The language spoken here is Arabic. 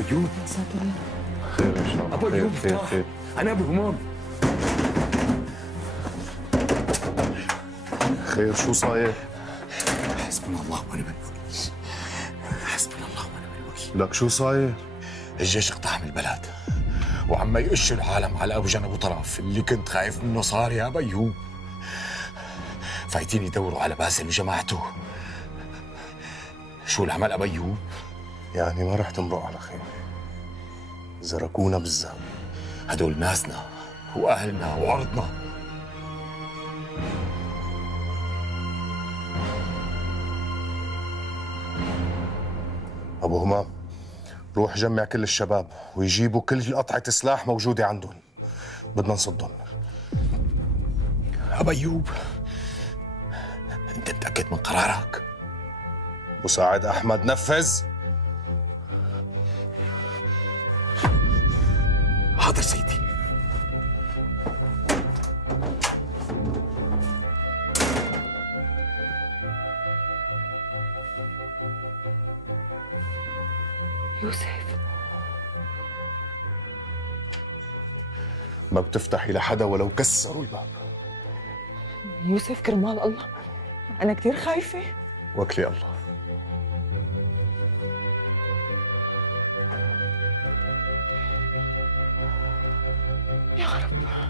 ابو ايوب. يا ساتر يا رب. خير ان شاء الله. ابو ايوب خير افتح. خير. انا بهموم. خير شو صاير؟ حسبنا الله ونعم الوكيل. حسبنا الله ونعم الوكيل. لك شو صاير؟ الجيش اقتحم البلد وعم يقش العالم على ابو جنب وطرف. اللي كنت خايف منه صار يا ابو ايوب. فايتين يدوروا على باسل وجماعته. شو العمل ابو ايوب؟ يعني ما رح تمرق على خير. زركونا بالزام. هدول ناسنا واهلنا وارضنا. ابو همام، روح جمع كل الشباب ويجيبوا كل قطعة سلاح موجودة عندهم. بدنا نصدهم. ابو ايوب، انت متاكد من قرارك؟ مساعد احمد نفذ. حاضر سيدي. يوسف، ما بتفتحي لحدا ولو كسروا الباب. يوسف كرمال الله، أنا كثير خايفة. وكلي الله. يا رب.